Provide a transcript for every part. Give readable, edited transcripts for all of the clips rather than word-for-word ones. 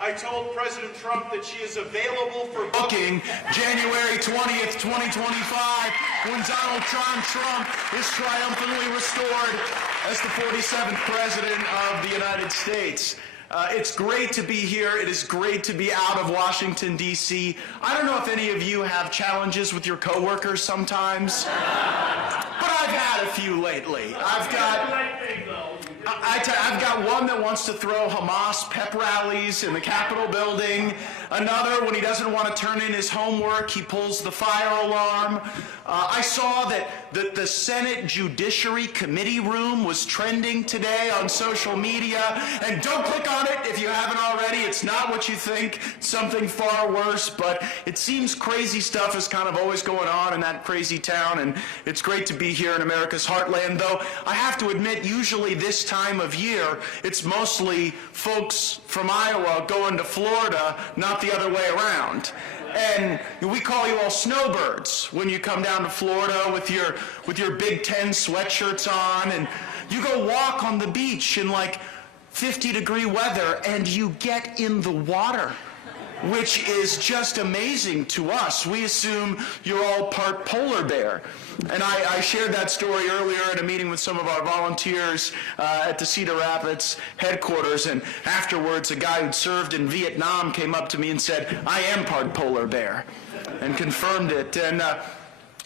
I told President Trump that she is available for booking January 20th, 2025, when Donald Trump is triumphantly restored as the 47th President of the United States. It's great to be here. It is great to be out of Washington, D.C. I don't know if any of you have challenges with your coworkers sometimes, but I've had a few lately. I've got one that wants to throw Hamas pep rallies in the Capitol building. Another, when he doesn't want to turn in his homework, he pulls the fire alarm. I saw that the Senate Judiciary Committee room was trending today on social media. And don't click on it if you haven't already. It's not what you think. Something far worse. But it seems crazy stuff is kind of always going on in that crazy town. And it's great to be here in America's heartland. Though I have to admit, usually this time of year, it's mostly folks from Iowa going to Florida, not the other way around. And we call you all snowbirds when you come down to Florida with your Big Ten sweatshirts on, and you go walk on the beach in like 50-degree weather, and you get in the water, which is just amazing to us. We assume you're all part polar bear. And I shared that story earlier at a meeting with some of our volunteers at the Cedar Rapids headquarters, and afterwards a guy who'd served in Vietnam came up to me and said, "I am part polar bear," and confirmed it. And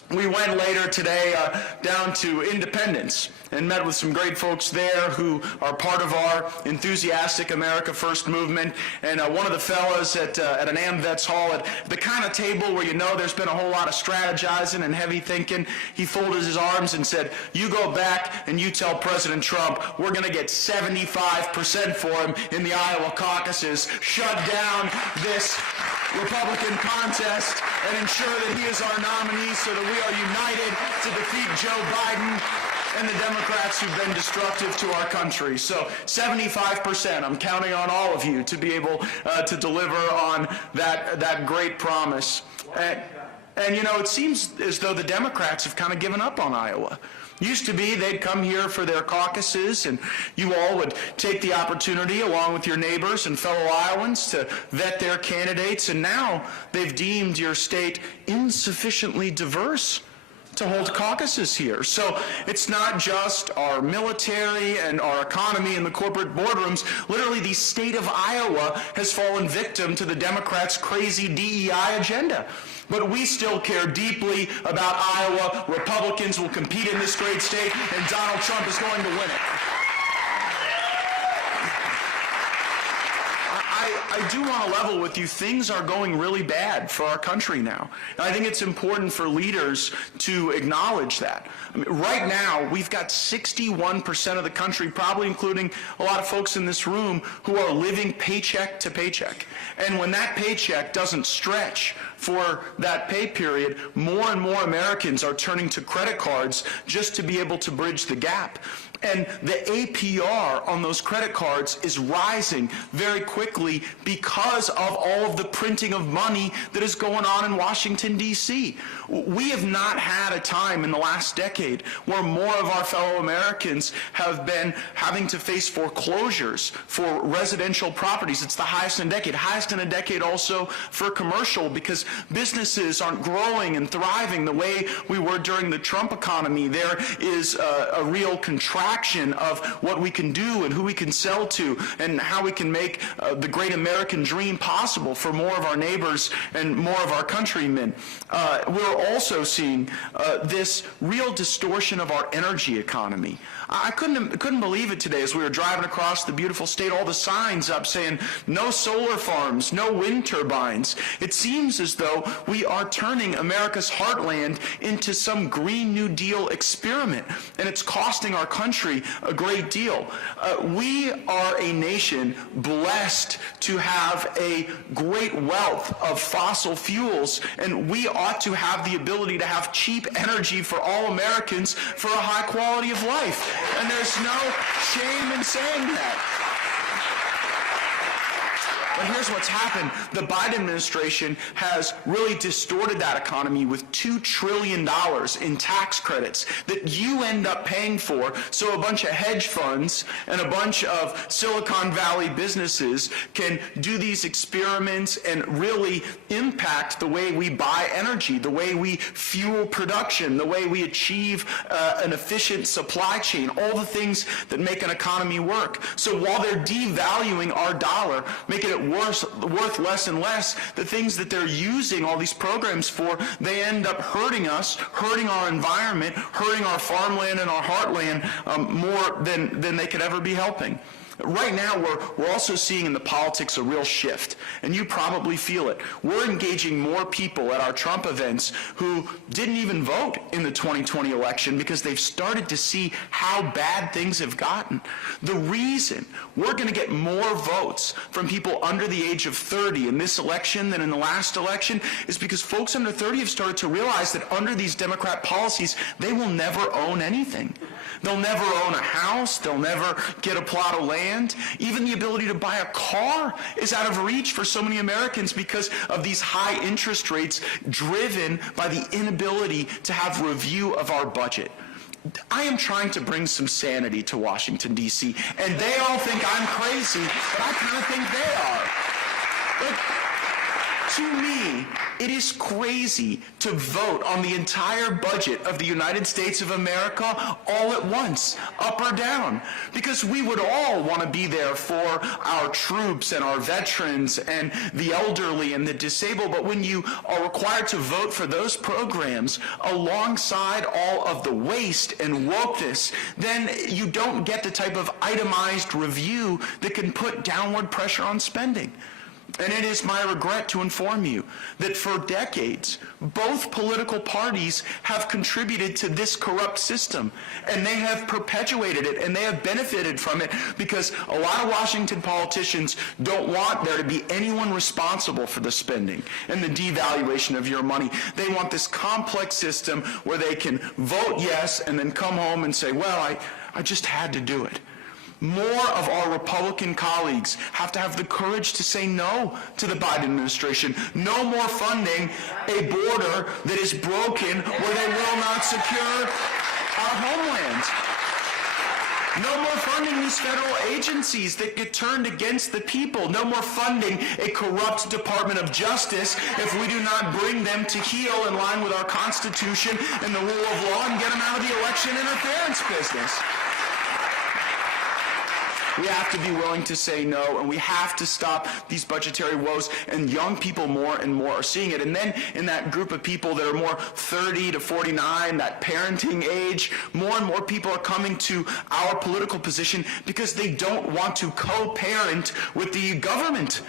we went later today down to Independence and met with some great folks there who are part of our enthusiastic America First movement. And one of the fellas at an AmVets hall, at the kind of table where you know there's been a whole lot of strategizing and heavy thinking, he folded his arms and said, "You go back and you tell President Trump we're going to get 75% for him in the Iowa caucuses, shut down this Republican contest, and ensure that he is our nominee so that we are united to defeat Joe Biden and the Democrats who've been destructive to our country." So 75%, I'm counting on all of you to be able to deliver on that great promise. And you know, it seems as though the Democrats have kind of given up on Iowa. Used to be they'd come here for their caucuses, and you all would take the opportunity, along with your neighbors and fellow Iowans, to vet their candidates, and now they've deemed your state insufficiently diverse to hold caucuses here. So it's not just our military and our economy and the corporate boardrooms. Literally, the state of Iowa has fallen victim to the Democrats' crazy DEI agenda. But we still care deeply about Iowa. Republicans will compete in this great state, and Donald Trump is going to win it. I do want to level with you. Things are going really bad for our country now. And I think it's important for leaders to acknowledge that. I mean, right now, we've got 61% of the country, probably including a lot of folks in this room, who are living paycheck to paycheck. And when that paycheck doesn't stretch for that pay period, more and more Americans are turning to credit cards just to be able to bridge the gap. And the APR on those credit cards is rising very quickly because of all of the printing of money that is going on in Washington, D.C. We have not had a time in the last decade where more of our fellow Americans have been having to face foreclosures for residential properties. It's the highest in a decade. Highest in a decade also for commercial, because businesses aren't growing and thriving the way we were during the Trump economy. There is a real contraction of what we can do and who we can sell to and how we can make the great American dream possible for more of our neighbors and more of our countrymen. We're also seeing this real distortion of our energy economy. I couldn't believe it today as we were driving across the beautiful state, all the signs up saying no solar farms, no wind turbines. It seems as though we are turning America's heartland into some Green New Deal experiment, and it's costing our country a great deal. We are a nation blessed to have a great wealth of fossil fuels, and we ought to have the ability to have cheap energy for all Americans for a high quality of life. And there's no shame in saying that. But here's what's happened. The Biden administration has really distorted that economy with $2 trillion in tax credits that you end up paying for, so a bunch of hedge funds and a bunch of Silicon Valley businesses can do these experiments and really impact the way we buy energy, the way we fuel production, the way we achieve an efficient supply chain, all the things that make an economy work. So while they're devaluing our dollar, making it worth less and less, the things that they're using all these programs for, they end up hurting us, hurting our environment, hurting our farmland and our heartland more than they could ever be helping. Right now, we're also seeing in the politics a real shift, and you probably feel it. We're engaging more people at our Trump events who didn't even vote in the 2020 election because they've started to see how bad things have gotten. The reason we're going to get more votes from people under the age of 30 in this election than in the last election is because folks under 30 have started to realize that under these Democrat policies, they will never own anything. They'll never own a house. They'll never get a plot of land. Even the ability to buy a car is out of reach for so many Americans because of these high interest rates driven by the inability to have review of our budget. I am trying to bring some sanity to Washington, D.C., and they all think I'm crazy, but I kind of think they are. But to me, it is crazy to vote on the entire budget of the United States of America all at once, up or down, because we would all want to be there for our troops and our veterans and the elderly and the disabled, but when you are required to vote for those programs alongside all of the waste and wokeness, then you don't get the type of itemized review that can put downward pressure on spending. And it is my regret to inform you that for decades, both political parties have contributed to this corrupt system, and they have perpetuated it, and they have benefited from it because a lot of Washington politicians don't want there to be anyone responsible for the spending and the devaluation of your money. They want this complex system where they can vote yes and then come home and say, well, I just had to do it. More of our Republican colleagues have to have the courage to say no to the Biden administration. No more funding a border that is broken where they will not secure our homeland. No more funding these federal agencies that get turned against the people. No more funding a corrupt Department of Justice if we do not bring them to heel in line with our Constitution and the rule of law and get them out of the election interference business. We have to be willing to say no, and we have to stop these budgetary woes, and young people more and more are seeing it. And then in that group of people that are more 30 to 49, that parenting age, more and more people are coming to our political position because they don't want to co-parent with the government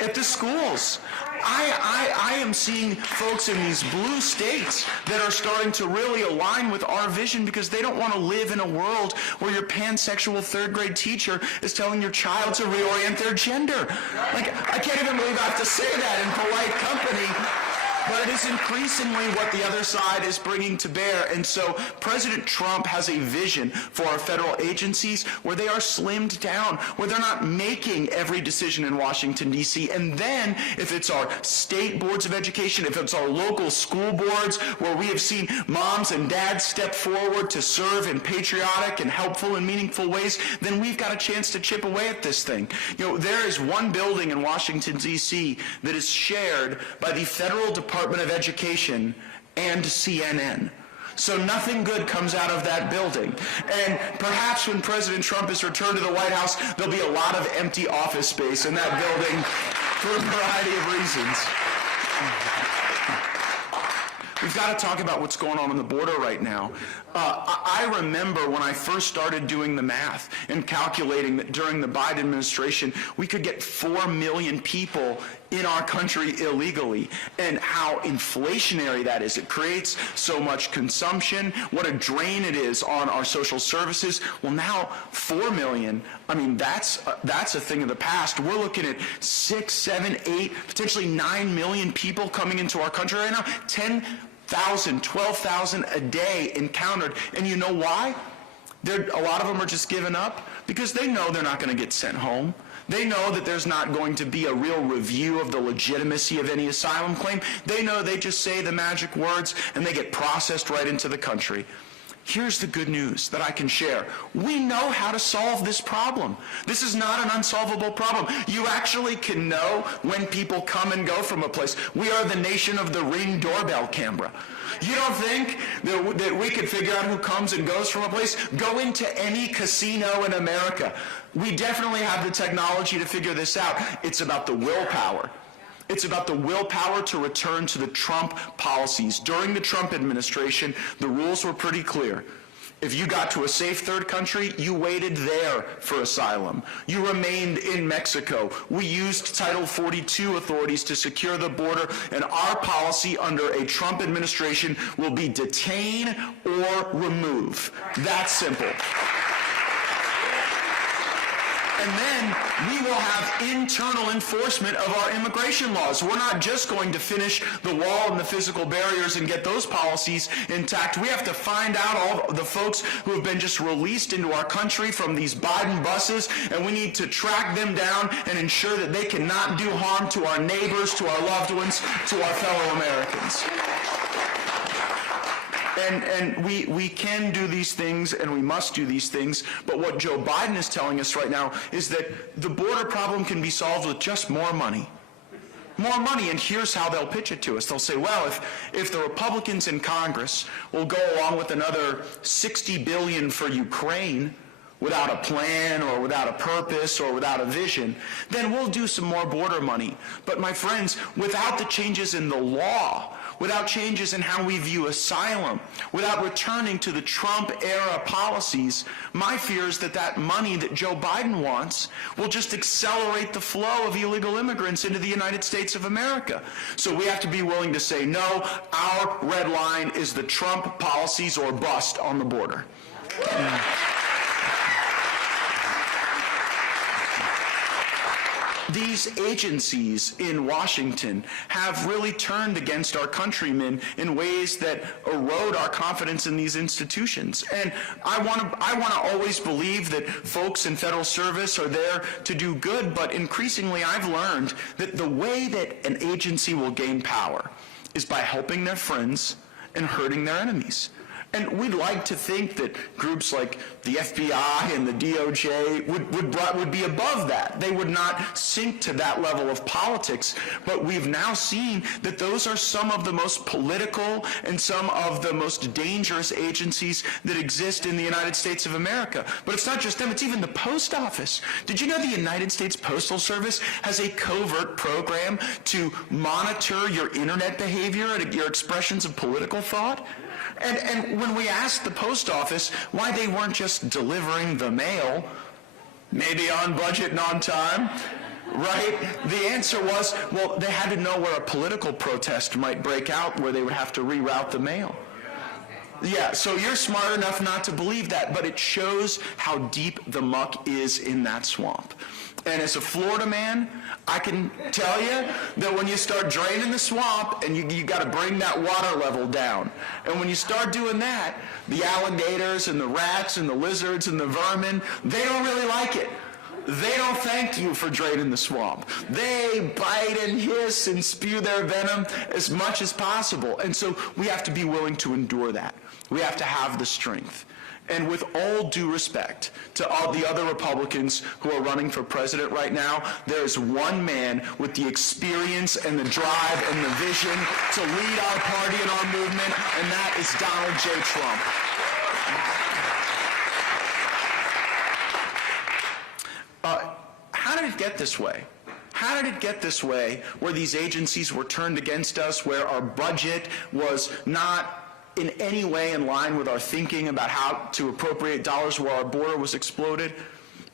at the schools. I am seeing folks in these blue states that are starting to really align with our vision because they don't want to live in a world where your pansexual third grade teacher is telling your child to reorient their gender. Like, I can't even believe I have to say that in polite company. But it is increasingly what the other side is bringing to bear. And so President Trump has a vision for our federal agencies where they are slimmed down, where they're not making every decision in Washington, D.C. And then if it's our state boards of education, if it's our local school boards where we have seen moms and dads step forward to serve in patriotic and helpful and meaningful ways, then we've got a chance to chip away at this thing. You know, there is one building in Washington, D.C. that is shared by the Federal Department of Education and CNN. So nothing good comes out of that building. And perhaps when President Trump is returned to the White House, there'll be a lot of empty office space in that building for a variety of reasons. We've got to talk about what's going on the border right now. I remember when I first started doing the math and calculating that during the Biden administration, we could get 4 million people in our country illegally, and how inflationary that is. It creates so much consumption, what a drain it is on our social services. Well, now 4 million, I mean, that's a thing of the past. We're looking at 6, 7, 8, potentially 9 million people coming into our country right now. 10,000, 12,000 a day encountered. And you know why? A lot of them are just giving up because they know they're not going to get sent home. They know that there's not going to be a real review of the legitimacy of any asylum claim. They know they just say the magic words and they get processed right into the country. Here's the good news that I can share. We know how to solve this problem. This is not an unsolvable problem. You actually can know when people come and go from a place. We are the nation of the Ring doorbell camera. You don't think that we could figure out who comes and goes from a place? Go into any casino in America. We definitely have the technology to figure this out. It's about the willpower. It's about the willpower to return to the Trump policies. During the Trump administration, the rules were pretty clear. If you got to a safe third country, you waited there for asylum. You remained in Mexico. We used Title 42 authorities to secure the border, and our policy under a Trump administration will be detain or remove. That's simple. And then we will have internal enforcement of our immigration laws. We're not just going to finish the wall and the physical barriers and get those policies intact. We have to find out all the folks who have been just released into our country from these Biden buses, and we need to track them down and ensure that they cannot do harm to our neighbors, to our loved ones, to our fellow Americans. And we can do these things, and we must do these things, but what Joe Biden is telling us right now is that the border problem can be solved with just more money. More money, and here's how they'll pitch it to us. They'll say, well, if the Republicans in Congress will go along with another $60 billion for Ukraine without a plan or without a purpose or without a vision, then we'll do some more border money. But my friends, without the changes in the law, without changes in how we view asylum, without returning to the Trump-era policies, my fear is that that money that Joe Biden wants will just accelerate the flow of illegal immigrants into the United States of America. So we have to be willing to say, no, our red line is the Trump policies or bust on the border. These agencies in Washington have really turned against our countrymen in ways that erode our confidence in these institutions. And I want to always believe that folks in federal service are there to do good, but increasingly I've learned that the way that an agency will gain power is by helping their friends and hurting their enemies. And we'd like to think that groups like the FBI and the DOJ would be above that. They would not sink to that level of politics. But we've now seen that those are some of the most political and some of the most dangerous agencies that exist in the United States of America. But it's not just them, it's even the post office. Did you know the United States Postal Service has a covert program to monitor your internet behavior and your expressions of political thought? And when we asked the post office why they weren't just delivering the mail, maybe on budget and on time, right? The answer was, well, they had to know where a political protest might break out where they would have to reroute the mail. Yeah, so you're smart enough not to believe that, but it shows how deep the muck is in that swamp. And as a Florida man, I can tell you that when you start draining the swamp, and you got to bring that water level down, and when you start doing that, the alligators and the rats and the lizards and the vermin, they don't really like it. They don't thank you for draining the swamp. They bite and hiss and spew their venom as much as possible. And so we have to be willing to endure that. We have to have the strength. And with all due respect to all the other Republicans who are running for president right now, there is one man with the experience and the drive and the vision to lead our party and our movement, and that is Donald J. Trump. How did it get this way? How did it get this way where these agencies were turned against us, where our budget was not in any way in line with our thinking about how to appropriate dollars where our border was exploded?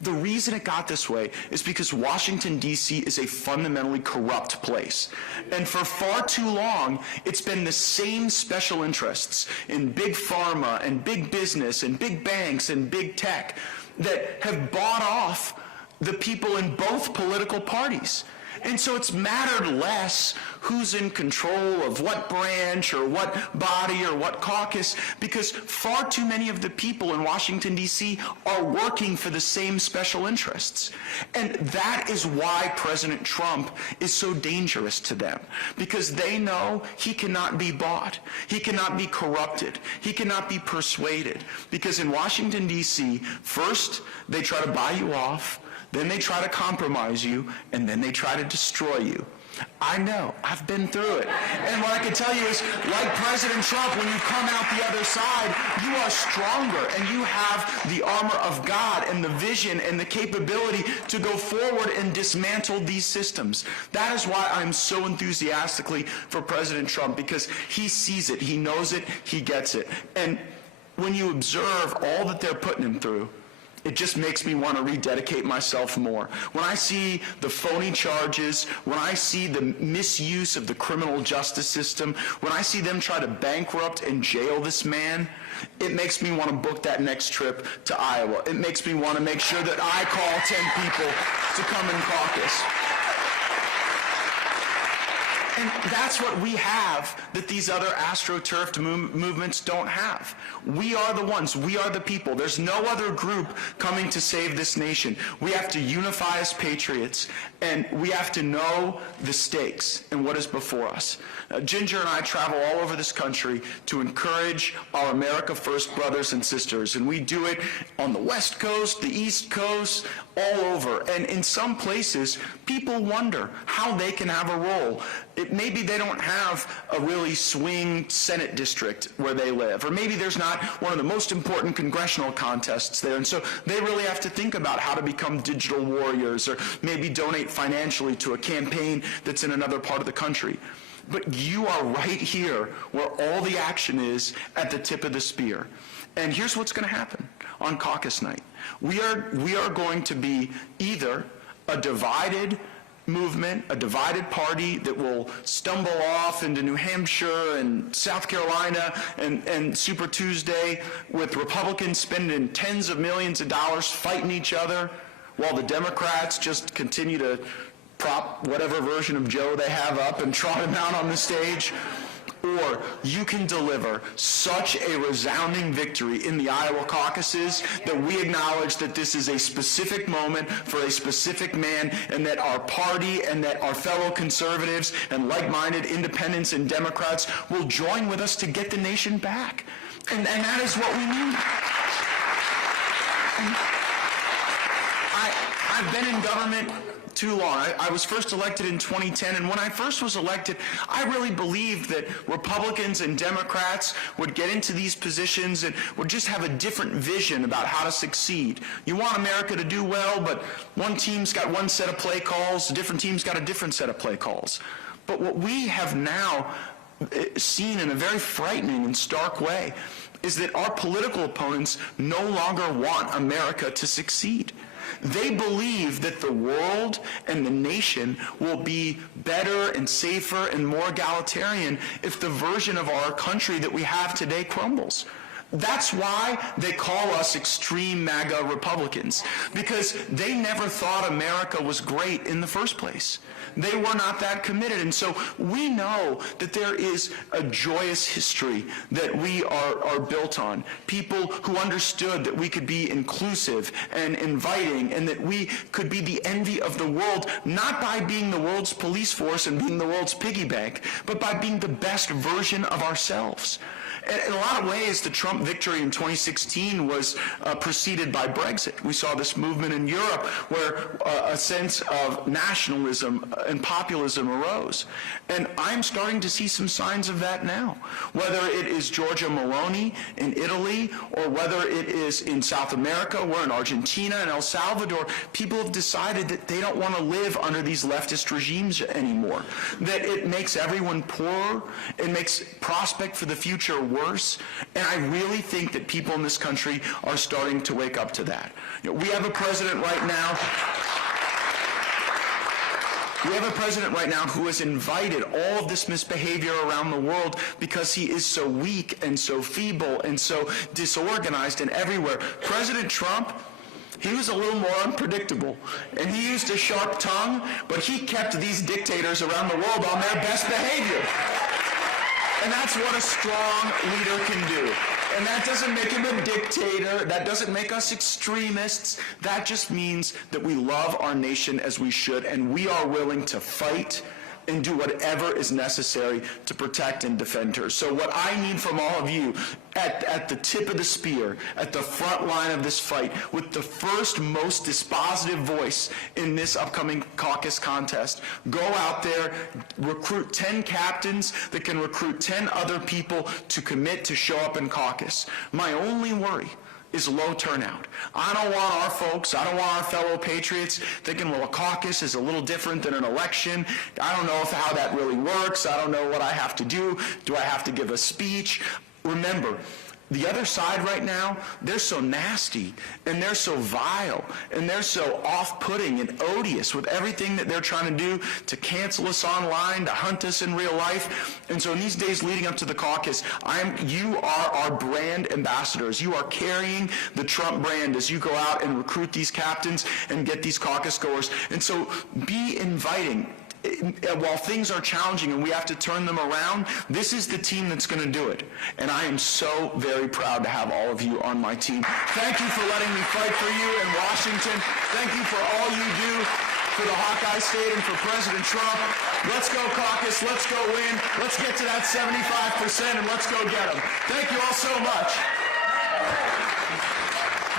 The reason it got this way is because Washington, D.C. is a fundamentally corrupt place. And for far too long, it's been the same special interests in big pharma and big business and big banks and big tech that have bought off the people in both political parties. And so it's mattered less who's in control of what branch or what body or what caucus, because far too many of the people in Washington, D.C. are working for the same special interests. And that is why President Trump is so dangerous to them, because they know he cannot be bought, he cannot be corrupted, he cannot be persuaded. Because in Washington, D.C., first they try to buy you off, then they try to compromise you, and then they try to destroy you. I know, I've been through it. And what I can tell you is, like President Trump, when you come out the other side, you are stronger and you have the armor of God and the vision and the capability to go forward and dismantle these systems. That is why I'm so enthusiastically for President Trump, because he sees it, he knows it, he gets it. And when you observe all that they're putting him through, it just makes me want to rededicate myself more. When I see the phony charges, when I see the misuse of the criminal justice system, when I see them try to bankrupt and jail this man, it makes me want to book that next trip to Iowa. It makes me want to make sure that I call 10 people to come and caucus. And that's what we have that these other astroturfed movements don't have. We are the ones. We are the people. There's no other group coming to save this nation. We have to unify as patriots, and we have to know the stakes and what is before us. Ginger and I travel all over this country to encourage our America First brothers and sisters, and we do it on the West Coast, the East Coast, all over. And in some places, people wonder how they can have a role. Maybe they don't have a really swing Senate district where they live, or maybe there's not one of the most important congressional contests there, and so they really have to think about how to become digital warriors, or maybe donate financially to a campaign that's in another part of the country. But you are right here where all the action is, at the tip of the spear. And here's what's going to happen on caucus night. We are going to be either a divided movement, a divided party that will stumble off into New Hampshire and South Carolina and Super Tuesday, with Republicans spending tens of millions of dollars fighting each other, while the Democrats just continue to prop whatever version of Joe they have up and trot him out on the stage. Or you can deliver such a resounding victory in the Iowa caucuses that we acknowledge that this is a specific moment for a specific man, and that our party and that our fellow conservatives and like-minded independents and Democrats will join with us to get the nation back. And that is what we need. I've been in government too long. I was first elected in 2010, and when I first was elected, I really believed that Republicans and Democrats would get into these positions and would just have a different vision about how to succeed. You want America to do well, but one team's got one set of play calls, a different team's got a different set of play calls. But what we have now seen in a very frightening and stark way is that our political opponents no longer want America to succeed. They believe that the world and the nation will be better and safer and more egalitarian if the version of our country that we have today crumbles. That's why they call us extreme MAGA Republicans, because they never thought America was great in the first place. They were not that committed. And so we know that there is a joyous history that we are built on. People who understood that we could be inclusive and inviting, and that we could be the envy of the world, not by being the world's police force and being the world's piggy bank, but by being the best version of ourselves. In a lot of ways, the Trump victory in 2016 was preceded by Brexit. We saw this movement in Europe where a sense of nationalism and populism arose. And I'm starting to see some signs of that now. Whether it is Giorgia Meloni in Italy, or whether it is in South America, or in Argentina and El Salvador, people have decided that they don't want to live under these leftist regimes anymore. That it makes everyone poorer, it makes prospect for the future worse, and I really think that people in this country are starting to wake up to that. You know, we have a president right now who has invited all of this misbehavior around the world because he is so weak and so feeble and so disorganized and everywhere. President Trump He was a little more unpredictable, and he used a sharp tongue, but he kept these dictators around the world on their best behavior. And that's what a strong leader can do. And that doesn't make him a dictator. That doesn't make us extremists. That just means that we love our nation as we should, and we are willing to fight and do whatever is necessary to protect and defend her. So what I need from all of you at the tip of the spear, at the front line of this fight, with the first most dispositive voice in this upcoming caucus contest, go out there, recruit 10 captains that can recruit 10 other people to commit to show up in caucus. My only worry is low turnout. I don't want our folks, I don't want our fellow patriots thinking, well, a caucus is a little different than an election. I don't know how that really works. I don't know what I have to do. Do I have to give a speech? Remember, the other side right now, they're so nasty, and they're so vile, and they're so off-putting and odious with everything that they're trying to do to cancel us online, to hunt us in real life. And so in these days leading up to the caucus, you are our brand ambassadors. You are carrying the Trump brand as you go out and recruit these captains and get these caucus goers. And so be inviting. While things are challenging and we have to turn them around, this is the team that's going to do it. And I am so very proud to have all of you on my team. Thank you for letting me fight for you in Washington. Thank you for all you do for the Hawkeye State and for President Trump. Let's go, caucus. Let's go win. Let's get to that 75% and let's go get them. Thank you all so much.